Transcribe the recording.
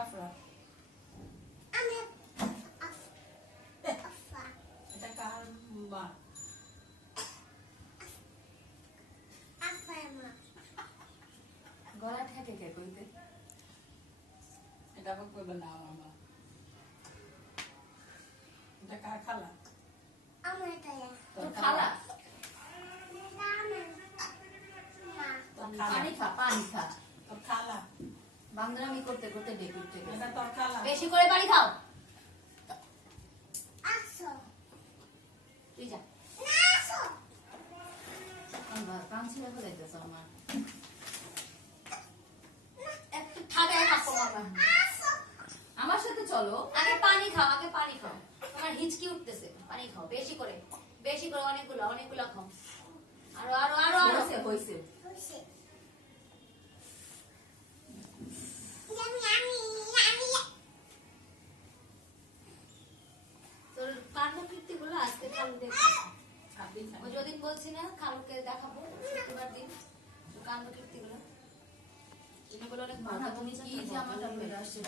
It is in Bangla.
Afra. এটা কার মা? গলা ঠেকে কে কইতে? এটা আবার কইবে না আমার মা। এটা কার খালা? তোর খালা? তোর খালা। পানি খা, পানি খা। তোর খালা। বান্দরামি করতে করতে ডেকে উঠে গেছে। এটা তোর খালা। বেশি করে পানি খাও। তুই যা। আমার কান ছিঁড়ে ফেলাইতেছে আমার। একটু ঠাডায় থাকো মামা। আমার সাথে চলো। আগে পানি খাও, আগে পানি খাও। তোমার হিচকি উঠতেছে। পানি খাও বেশি করে। বেশি করে অনেকগুলো খাও। আরো হইছে। তোর কান্ডকীর্তি গুলো আজকে খালু দেখো। ওই যদিন বলছি না খালুকে দেখাবো শুক্রবার দিন কান্ডকীর্তি গুলো। এগুলো অনেক ভালো। তুমি কি জামাটা পরে আসছে